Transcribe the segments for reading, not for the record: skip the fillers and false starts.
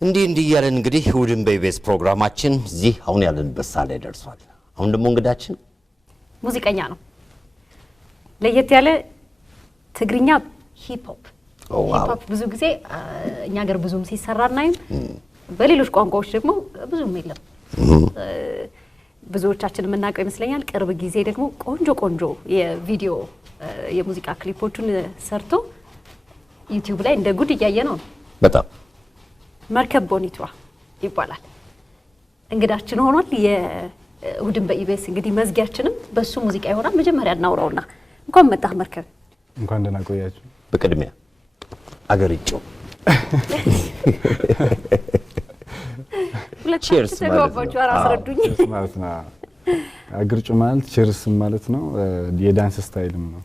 እንዲህ ያለን እንግዲህ እሑድን በኢቢኤስ ፕሮግራማችን እዚህ አሁን ያለንበት ሰዓት ላይ ደርሷል። አሁን ደግሞ እንግዳችን ሙዚቀኛ ነው። ለየት ያለ ትግርኛ ሂፕ ሆፕ ብዙ ጊዜ እኛ ሀገር ብዙም ሲሰራ እናይም፣ በሌሎች ቋንቋዎች ደግሞ ብዙም የለም። ብዙዎቻችን የምናውቀው ይመስለኛል። ቅርብ ጊዜ ደግሞ ቆንጆ የቪዲዮ የሙዚቃ ክሊፖቹን ሰርቶ ዩቲዩብ ላይ እንደ ጉድ እያየ ነው። በጣም መርከብ ቦኒቷ ይባላል እንግዳችን ሆኗል። የእሑድን በኢቢኤስ እንግዲህ መዝጊያችንም በሱ ሙዚቃ ይሆናል። መጀመሪያ እናውራውና እንኳን መጣህ መርከብ። እንኳን ደህና ቆያችሁ። በቅድሚያ አገርጮ ቺርስ ተጓባችሁ አስረዱኝ። ማለት ነው አገርጮ ማለት ቺርስ ማለት ነው። የዳንስ ስታይልም ነው።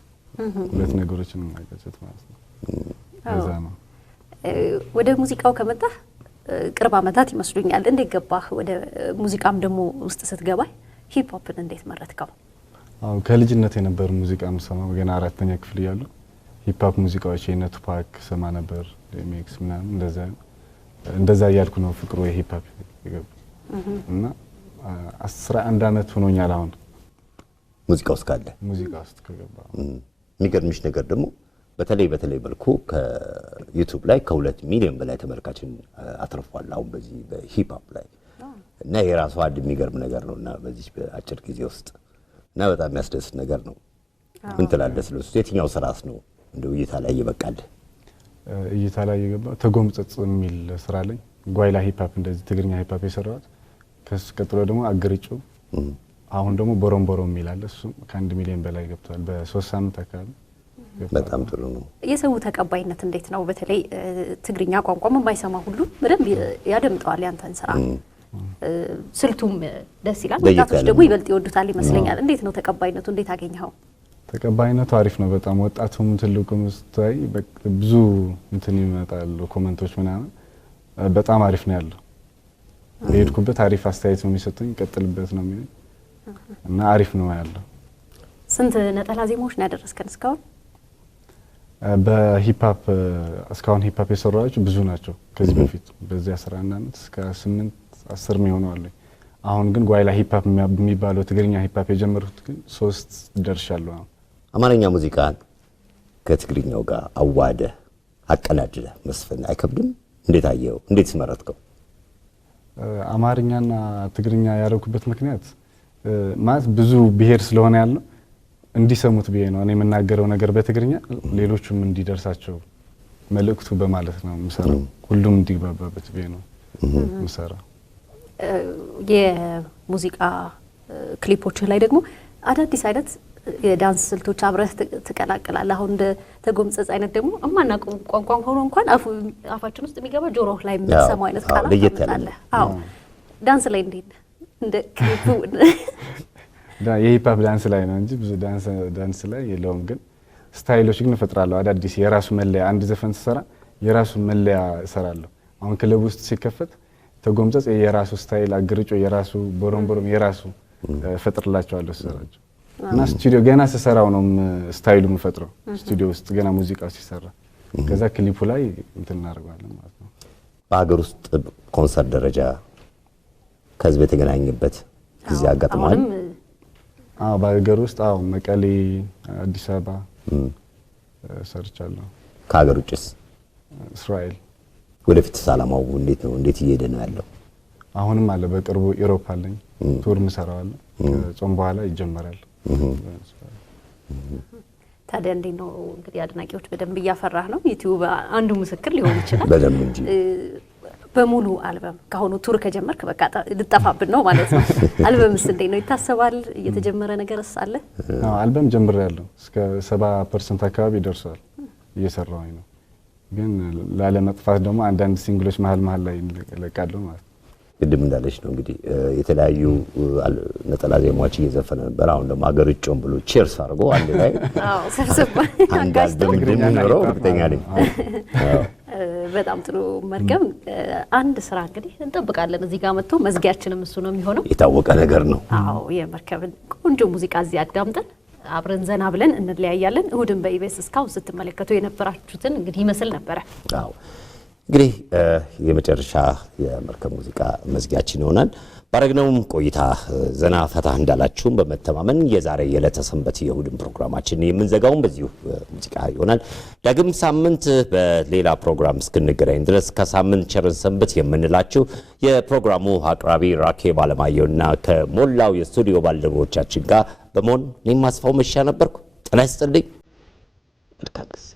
ሁለት ነገሮችን ማጋጨት ማለት ነው። ለዛ ነው ወደ ሙዚቃው ከመጣህ ቅርብ ዓመታት ይመስሉኛል። እንዴት ገባህ ወደ ሙዚቃም ደግሞ ውስጥ ስትገባ ሂፕ ሆፕን እንዴት መረጥከው? አው ከልጅነት የነበር ሙዚቃ የምሰማው ገና 4ኛ ክፍል እያለሁ ሂፕ ሆፕ ሙዚቃዎች የነቱ ፓክ ሰማ ነበር። ሪሚክስ ምናምን እንደዛ እያልኩ ነው ፍቅሩ የሂፕ ሆፕ ይገባ እና 11 ዓመት ሆኖኛል አሁን ሙዚቃ ውስጥ ካለ ሙዚቃ ውስጥ ከገባ። የሚገርምሽ ነገር ደግሞ በተለይ መልኩ ከዩቲዩብ ላይ ከ2 ሚሊዮን በላይ ተመልካችን አትርፏል አሁን በዚህ በሂፕ ሆፕ ላይ እና የራሱ አንድ የሚገርም ነገር ነውና በዚህ በአጭር ጊዜ ውስጥ እና በጣም የሚያስደስት ነገር ነው። ምን ትላለህ ስለሱ? የትኛው ስራስ ነው እንደው እይታ ላይ ይበቃል? እይታ ላይ የገባው ተጎምጽጽ የሚል ስራ ላይ ጓይላ ሂፕ ሆፕ እንደዚህ ትግርኛ ሂፕ ሆፕ የሰራሁት። ከሱ ቀጥሎ ደግሞ አገርጮ፣ አሁን ደግሞ ቦሮምቦሮ የሚል አለ። እሱ ከ1 ሚሊዮን በላይ ገብቷል በ3 ሳምንት አካባቢ። በጣም ጥሩ ነው። የሰው ተቀባይነት እንዴት ነው? በተለይ ትግርኛ ቋንቋም የማይሰማ ሁሉ በደንብ ያደምጠዋል ያንተን ስራ። ስልቱም ደስ ይላል። ወጣቶች ደግሞ ይበልጥ ይወዱታል ይመስለኛል። እንዴት ነው ተቀባይነቱ? እንዴት አገኘኸው? ተቀባይነቱ አሪፍ ነው በጣም። ወጣቱም ትልቁም ስታይ ብዙ እንትን ይመጣል ኮሜንቶች ምናምን በጣም አሪፍ ነው ያለው። የሄድኩበት አሪፍ አስተያየት ነው የሚሰጡኝ። ቀጥልበት ነው የሚሉኝ እና አሪፍ ነው ያለው። ስንት ነጠላ ዜማዎች ነው ያደረስከን እስካሁን? በሂፕ ሆፕ እስካሁን ሂፕ ሆፕ የሰራኋቸው ብዙ ናቸው። ከዚህ በፊት በዚህ 11 ዓመት እስከ 8 10 የሚሆነው አለ። አሁን ግን ጓይላ ሂፕ ሆፕ የሚባለው ትግርኛ ሂፕ ሆፕ የጀመሩት ግን 3 ደርሻለሁ። አማርኛ ሙዚቃ ከትግርኛው ጋር አዋደ አቀናጅለ መስፈን አይከብድም? እንዴት አየው? እንዴት ስመረጥከው? አማርኛና ትግርኛ ያደረኩበት ምክንያት ማለት ብዙ ብሄር ስለሆነ ያለው እንዲሰሙት ብዬ ነው። እኔ የምናገረው ነገር በትግርኛ ሌሎቹም እንዲደርሳቸው መልእክቱ በማለት ነው የምሰራው። ሁሉም እንዲግባባበት ብዬ ነው የምሰራው። የሙዚቃ ክሊፖች ላይ ደግሞ አዳዲስ አይነት የዳንስ ስልቶች አብረህ ትቀላቅላለህ። አሁን እንደ ተጎምጽጽ አይነት ደግሞ እማናውቀው ቋንቋ ሆኖ እንኳን አፋችን ውስጥ የሚገባ ጆሮህ ላይ የምንሰማው አይነት ቃላት አለ። አዎ ዳንስ ላይ እንዴት እንደ ክሊፑ የሂፕ ሆፕ ዳንስ ላይ ነው እንጂ ብዙ ዳንስ ላይ የለውም። ግን ስታይሎች ግን እፈጥራለሁ አዳዲስ የራሱ መለያ። አንድ ዘፈን ሲሰራ የራሱ መለያ እሰራለሁ። አሁን ክለብ ውስጥ ሲከፈት ተጎምጽጽ የራሱ ስታይል፣ አገርጮ የራሱ፣ ቦሮምቦሮም የራሱ እፈጥርላቸዋለሁ ሲሰራቸው እና ስቱዲዮ ገና ሲሰራው ነው ስታይሉ የምፈጥረው። ስቱዲዮ ውስጥ ገና ሙዚቃው ሲሰራ ከዛ ክሊፑ ላይ እንትን እናደርጋለን ማለት ነው። በሀገር ውስጥ ኮንሰርት ደረጃ ከህዝብ የተገናኘበት ጊዜ አጋጥሟል? አዎ በሀገር ውስጥ አዎ መቀሌ፣ አዲስ አበባ ሰርቻለሁ። ከሀገር ውጭስ? እስራኤል። ወደፊት ሰላማው እንዴት ነው? እንዴት እየሄደ ነው ያለው? አሁንም አለ። በቅርቡ ኢሮፕ አለኝ ቱር ምሰራዋለሁ። ከጾም በኋላ ይጀመራል። ታዲያ እንዴት ነው እንግዲህ አድናቂዎች በደንብ እያፈራህ ነው። ዩቲዩብ አንዱ ምስክር ሊሆን ይችላል። በደንብ እንጂ በሙሉ አልበም ካሁኑ ቱር ከጀመርክ በቃ ልጠፋብን ነው ማለት ነው። አልበምስ እንዴት ነው ይታሰባል? እየተጀመረ ነገርስ አለ? አዎ አልበም ጀምሬያለሁ። እስከ 70% አካባቢ ደርሷል። እየሰራሁኝ ነው። ግን ላለመጥፋት ደግሞ አንዳንድ ሲንግሎች መሀል ላይ እለቃለሁ ማለት ነው። ቅድም እንዳለች ነው እንግዲህ የተለያዩ ነጠላ ዜማዎች እየዘፈነ ነበር። አሁን ደግሞ አገርጮም ብሎ ቺርስ አድርጎ አንድ ላይ ሰብስባ አንድ አልበም እንደሚኖረው እርግጠኛ ነኝ። በጣም ጥሩ መርገም። አንድ ስራ እንግዲህ እንጠብቃለን እዚህ ጋር መጥቶ መዝጊያችንም እሱ ነው የሚሆነው። የታወቀ ነገር ነው። አዎ የመርከብን ቆንጆ ሙዚቃ እዚህ አዳምጠን አብረን ዘና ብለን እንለያያለን። እሑድን በኢቢኤስ እስካሁን ስትመለከቱ የነበራችሁትን እንግዲህ ይመስል ነበረ። አዎ እንግዲህ የመጨረሻ የመርከብ ሙዚቃ መዝጊያችን ይሆናል። ባረግነውም ቆይታ ዘና ፈታ እንዳላችሁም በመተማመን የዛሬ የዕለተ ሰንበት የእሁድን ፕሮግራማችን የምንዘጋውን በዚሁ ሙዚቃ ይሆናል። ዳግም ሳምንት በሌላ ፕሮግራም እስክንገናኝ ድረስ ከሳምንት ቸርን ሰንበት የምንላችሁ የፕሮግራሙ አቅራቢ ራኬብ አለማየሁና ከሞላው የስቱዲዮ ባልደረቦቻችን ጋር በመሆን እኔም አስፋው መሻ ነበርኩ። ጤና ይስጥልኝ። መልካም ጊዜ።